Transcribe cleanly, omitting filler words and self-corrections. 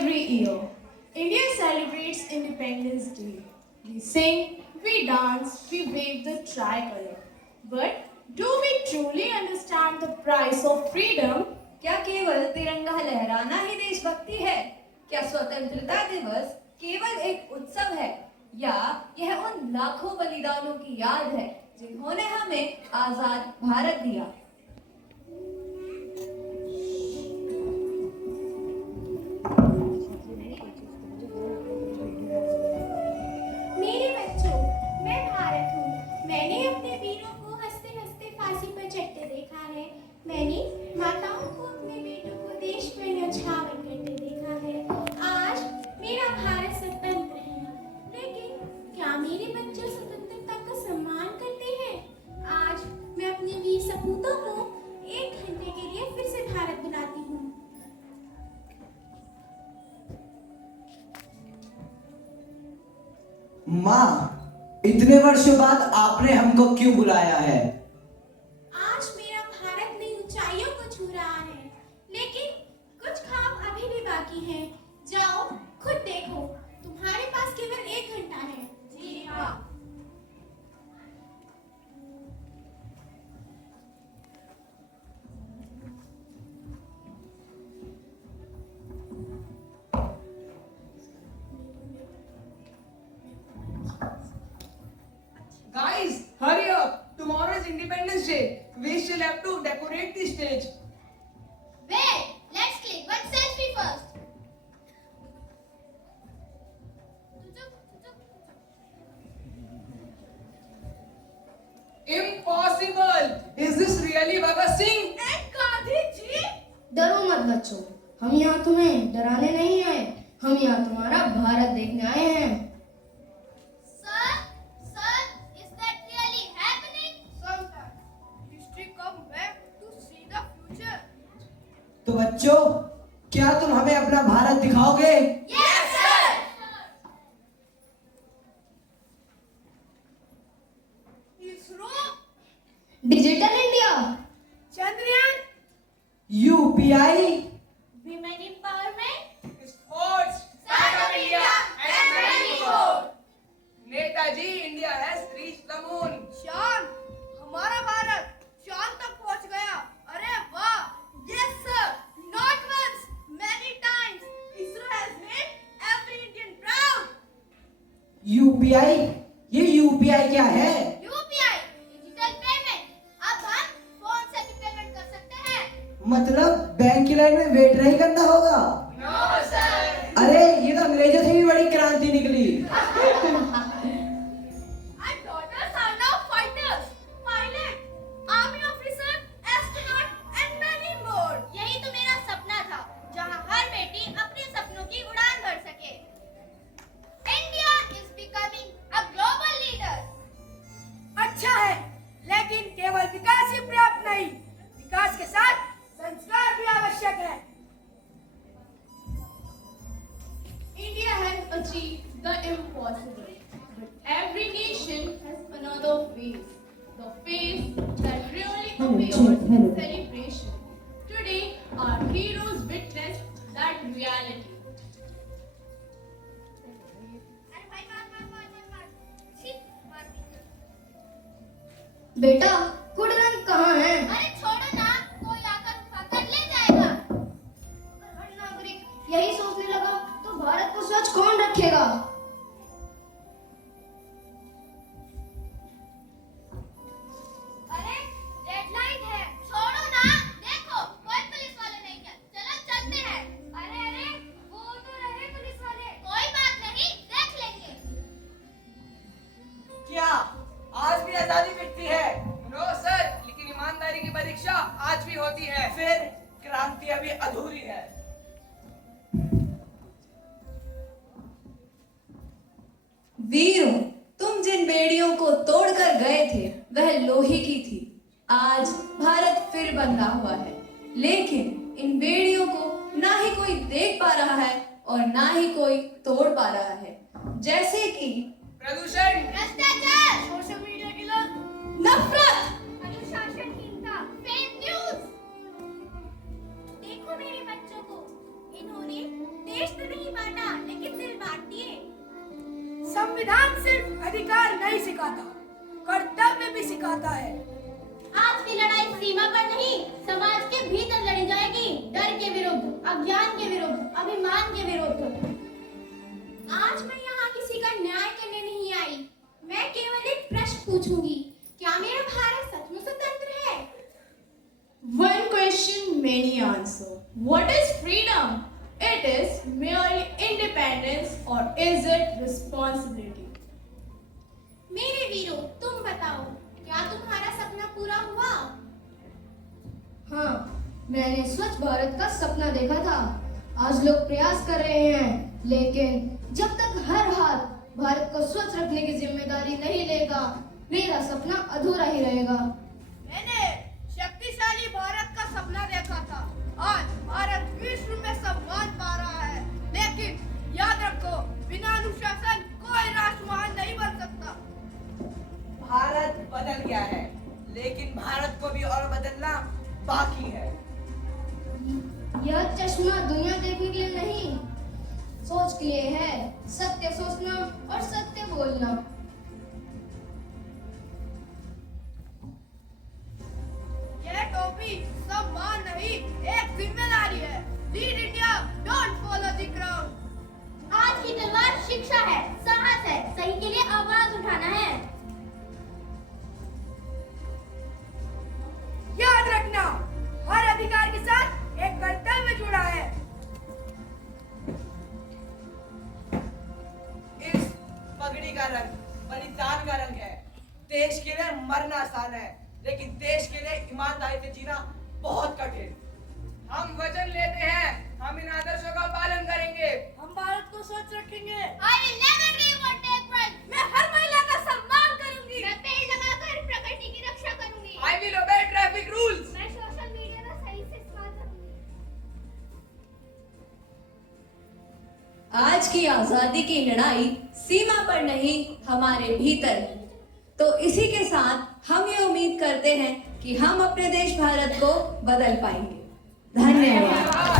Every year, India celebrates Independence Day. We sing, we dance, we wave the tricolor. But do we truly understand the price of freedom? क्या केवल तिरंगा लहराना ही देशभक्ति है? क्या स्वतंत्रता दिवस केवल एक उत्सव है या यह उन लाखों बलिदानों की याद है जिन्होंने हमें आजाद भारत दिया? मेरे बच्चों, मैं भारत हूँ। मैंने अपने वीरों को हंसते हंसते फांसी पर चढ़ते देखा है। मैंने माताओं को अपने बेटों को देश में न्यौछावर करते देखा है। आज मेरा भारत स्वतंत्र है, लेकिन क्या मेरे बच्चे स्वतंत्रता का सम्मान करते हैं? आज मैं अपने वीर सपूतों को 1 घंटे के लिए फिर से भारत बुलाती हूँ। माँ, इतने वर्षों बाद आपने हमको क्यों बुलाया है? आज मेरा भारत नई ऊंचाइयों को छू रहा है, लेकिन कुछ ख्वाब अभी भी बाकी हैं। जाओ, खुद देखो। तुम्हारे पास केवल 1 घंटा है। जी हाँ। Guys, hurry up! Tomorrow is Independence Day. We still have to decorate the stage. Wait, let's click one selfie first. Impossible! Is this really Bhagat Singh? And Gandhi ji? डरो मत बच्चों, हम यहाँ तुम्हें डराने नहीं आए, हम यहाँ तुम्हारा भारत देखने आए हैं। Sir, is that really happening? Sometimes history comes back to see the future. तो बच्चों, क्या तुम हमें अपना भारत दिखाओगे? Yes, sir. ISRO, digital India, Chandrayaan, UPI, Women empowerment, Sports, Startup India, and many more. Netaji, India has reached the moon. चांद, हमारा भारत चांद तक पहुंच गया। अरे वाह! Yes sir, not once, many times. ISRO has made every Indian proud. UPI, ये UPI क्या है? UPI, digital payment. अब हम फोन से भी पेमेंट कर सकते हैं। मतलब बैंक की लाइन में वेट नहीं करना होगा? No, sir. अरे ये तो अंग्रेजों से भी बड़ी क्रांति निकली। Our daughters are now fighters, pilot, army officer, astronaut, and many more. यही तो मेरा सपना था, जहां हर बेटी अपने सपनों की उड़ान भर सके। India is becoming a global leader. अच्छा है, लेकिन केवल विकास ही पर्याप्त नहीं, विकास के साथ संस्कार भी आवश्यक है। India has achieved the impossible, but every nation has another face. The face that really appears in celebration. Today, our heroes witnessed that reality. अरे भाई मार। छी, मार दी। बेटा कूड़ेदान कहाँ है? अरे छोड़ो ना, कोई आकर पकड़ ले जाएगा। अगर हर नागरिक यही सोचने लगा तो भारत को स्वच्छ कौन रखेगा? अरे रेड लाइट है, छोड़ो ना। देखो, कोई पुलिस वाले नहीं है। चलो चलते हैं। अरे वो तो रहे पुलिस वाले। कोई बात नहीं, देख लेंगे। क्या आज भी आजादी मिलती है? No, sir. लेकिन ईमानदारी की परीक्षा आज भी होती है। फिर क्रांति अभी अधूरी है। वीरों, तुम जिन बेड़ियों को तोड़कर गए थे वह लोहे की थी। आज भारत फिर बंधा हुआ है, लेकिन इन बेड़ियों को ना ही कोई देख पा रहा है और ना ही कोई तोड़ पा रहा है। जैसे कि प्रदूषण, भ्रष्टाचार, सोशल मीडिया की लत, नफरत, अनुशासनहीनता, फेक न्यूज। देखो मेरे बच्चों को, इन्होंने देश तो नहीं बांटा लेकिन दिल बांट दिए। संविधान सिर्फ अधिकार नहीं सिखाता, कर्तव्य भी सिखाता है। आज की लड़ाई सीमा पर नहीं, समाज के भीतर लड़ी जाएगी। डर के विरुद्ध, अज्ञान के विरुद्ध, अभिमान के विरुद्ध। आज मैं यहाँ किसी का न्याय करने नहीं आई, मैं केवल एक प्रश्न पूछूंगी, क्या मेरा भारत सचमुच स्वतंत्र है? One question, many answer. What is freedom? It is merely independence or is it responsibility? मेरे वीरों, तुम बताओ, क्या तुम्हारा सपना पूरा हुआ? हाँ, मैंने स्वच्छ भारत का सपना देखा था। आज लोग प्रयास कर रहे हैं, लेकिन जब तक हर हाथ भारत को स्वच्छ रखने की जिम्मेदारी नहीं लेगा, मेरा सपना अधूरा ही रहेगा। मैंने शक्तिशाली भारत का सपना देखा था। आज भारत विश्व में सम्मान पा रहा है, लेकिन याद रखो, बिना अनुशासन कोई राष्ट्र महान नहीं बन सकता। भारत बदल गया है, लेकिन भारत को भी और बदलना बाकी है। यह चश्मा दुनिया देखने के लिए नहीं, सोच के लिए है। सत्य सोचना और सत्य बोलना। यह टोपी सम्मान नहीं, एक जिम्मेदारी है। Lead India, don't follow the crowd. आज की तलवार शिक्षा है, साहस है, सही के लिए आवाज उठाना है। याद रखना, हर अधिकार के साथ एक कर्तव्य जुड़ा है। इस पगड़ी का रंग बलिदान का रंग है। देश के लिए मरना आसान है, लेकिन देश के लिए ईमानदारी से जीना बहुत कठिन। हम वचन लेते हैं, हम इन आदर्शों का पालन करेंगे। हम भारत को स्वच्छ रखेंगे। I will never give or take right. मैं हर महिला का सम्मान करूंगी। मैं पेड़ लगाकर प्रकृति की रक्षा करूंगी। I will obey traffic rules. मैं सोशल मीडिया का सही से इस्तेमाल करूंगी। आज की आजादी की लड़ाई सीमा पर नहीं, हमारे भीतर है। तो इसी के साथ हम ये उम्मीद करते हैं कि हम अपने देश भारत को बदल पाएंगे। धन्यवाद।